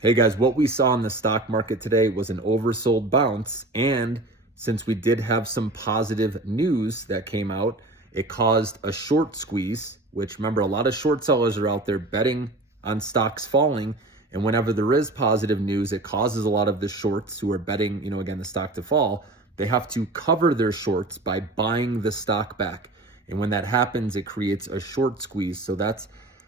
Hey guys, what we saw in the stock market today was an oversold bounce. And since we did have some positive news that came out, it caused a short squeeze, which remember, a lot of short sellers are out there betting on stocks falling. And whenever there is positive news, it causes a lot of the shorts who are betting, again, the stock to fall. They have to cover their shorts by buying the stock back. And when that happens, it creates a short squeeze. So that's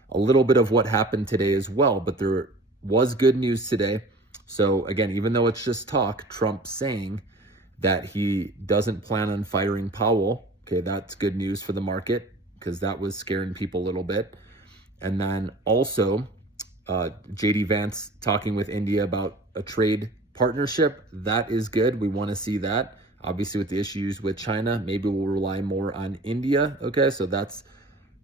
a little bit of what happened today as well. But there was good news today. So again, even though it's just talk, Trump saying that he doesn't plan on firing Powell. Okay, that's good news for the market because that was scaring people a little bit. And then also, JD Vance talking with India about a trade partnership. That is good. We want to see that. Obviously, with the issues with China, maybe we'll rely more on India. Okay, so that's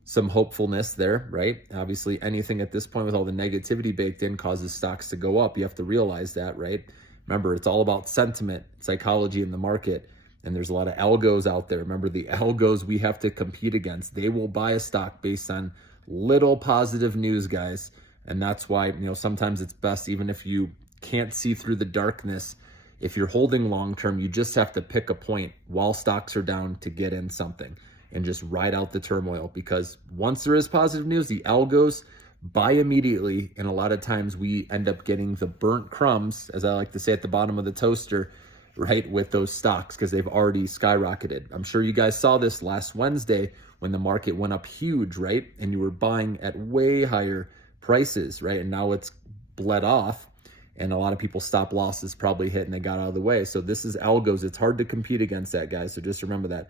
some hopefulness there, right? Obviously, anything at this point with all the negativity baked in causes stocks to go up. You have to realize that, right? Remember, it's all about sentiment, psychology in the market. And there's a lot of algos out there. Remember, the algos we have to compete against. They will buy a stock based on little positive news, guys. And that's why, sometimes it's best, even if you can't see through the darkness, if you're holding long term, you just have to pick a point while stocks are down to get in something and just ride out the turmoil, because once there is positive news, the algos buy immediately. And a lot of times we end up getting the burnt crumbs, as I like to say, at the bottom of the toaster, right, with those stocks because they've already skyrocketed. I'm sure you guys saw this last Wednesday when the market went up huge, right? And you were buying at way higher prices, right? And now it's bled off. And a lot of people stop losses probably hit and they got out of the way. So this is algos. It's hard to compete against that, guys. So just remember that.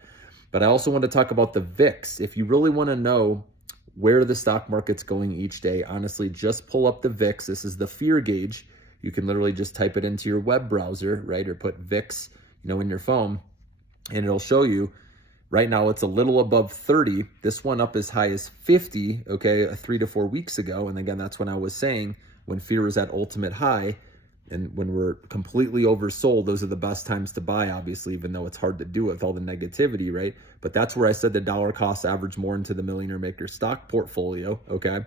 But I also want to talk about the VIX. If you really want to know where the stock market's going each day, honestly, just pull up the VIX. This is the fear gauge. You can literally just type it into your web browser, right? Or put VIX, in your phone, and it'll show you. Right now, it's a little above 30. This one up as high as 50, okay, 3 to 4 weeks ago. And again, that's when I was saying when fear is at ultimate high, and when we're completely oversold, those are the best times to buy, obviously, even though it's hard to do with all the negativity, right? But that's where I said the dollar cost average more into the Millionaire Maker stock portfolio, okay?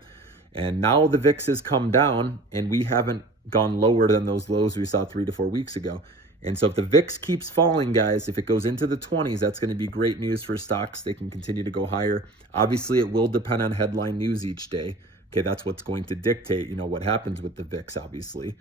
And now the VIX has come down, and we haven't gone lower than those lows we saw 3 to 4 weeks ago. And so if the VIX keeps falling, guys, if it goes into the 20s, that's going to be great news for stocks. They can continue to go higher. Obviously, it will depend on headline news each day. Okay, that's what's going to dictate, what happens with the VIX, obviously.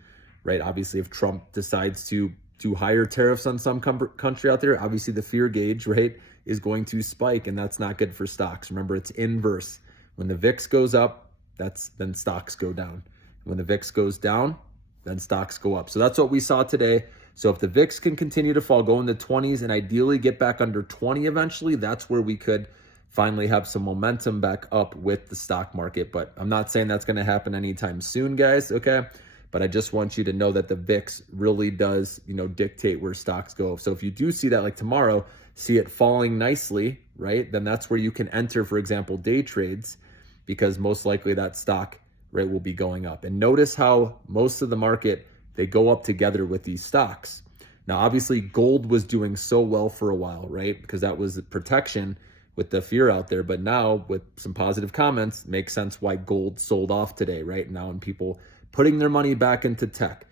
Right? Obviously, if Trump decides to do higher tariffs on some country out there, obviously the fear gauge, right, is going to spike, and that's not good for stocks. Remember, it's inverse. When the VIX goes up, then stocks go down. When the VIX goes down, then stocks go up. So that's what we saw today. So if the VIX can continue to fall, go in the 20s, and ideally get back under 20 eventually, that's where we could finally have some momentum back up with the stock market. But I'm not saying that's going to happen anytime soon, guys, okay? But I just want you to know that the VIX really does, dictate where stocks go. So if you do see that, like tomorrow, see it falling nicely, right? Then that's where you can enter, for example, day trades, because most likely that stock, right, will be going up. And notice how most of the market, they go up together with these stocks. Now, obviously, gold was doing so well for a while, right? Because that was protection with the fear out there. But now with some positive comments, makes sense why gold sold off today, right? Now, and people putting their money back into tech.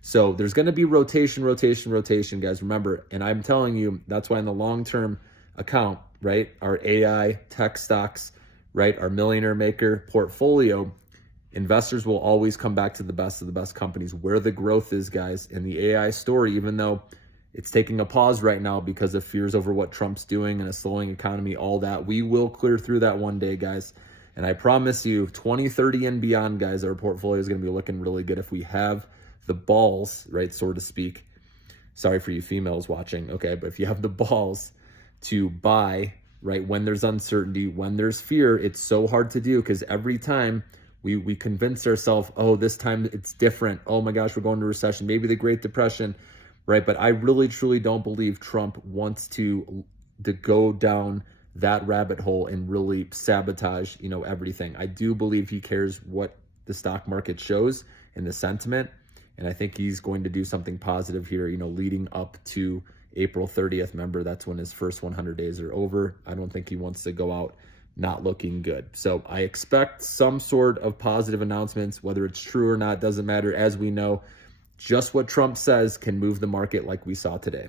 So there's going to be rotation, guys. Remember, and I'm telling you, that's why in the long-term account, right, our AI tech stocks, right, our Millionaire Maker portfolio, investors will always come back to the best of the best companies where the growth is, guys. In the AI story, even though it's taking a pause right now because of fears over what Trump's doing and a slowing economy, all that, we will clear through that one day, guys. And I promise you, 2030 and beyond, guys, our portfolio is going to be looking really good if we have the balls, right, so to speak. Sorry for you females watching, okay? But if you have the balls to buy, right, when there's uncertainty, when there's fear, it's so hard to do because every time we convince ourselves, oh, this time it's different. Oh my gosh, we're going to recession, maybe the Great Depression, right? But I really, truly don't believe Trump wants to go down that rabbit hole and really sabotage, everything. I do believe he cares what the stock market shows and the sentiment. And I think he's going to do something positive here, leading up to April 30th. Remember, that's when his first 100 days are over. I don't think he wants to go out not looking good. So I expect some sort of positive announcements, whether it's true or not, doesn't matter. As we know, just what Trump says can move the market like we saw today.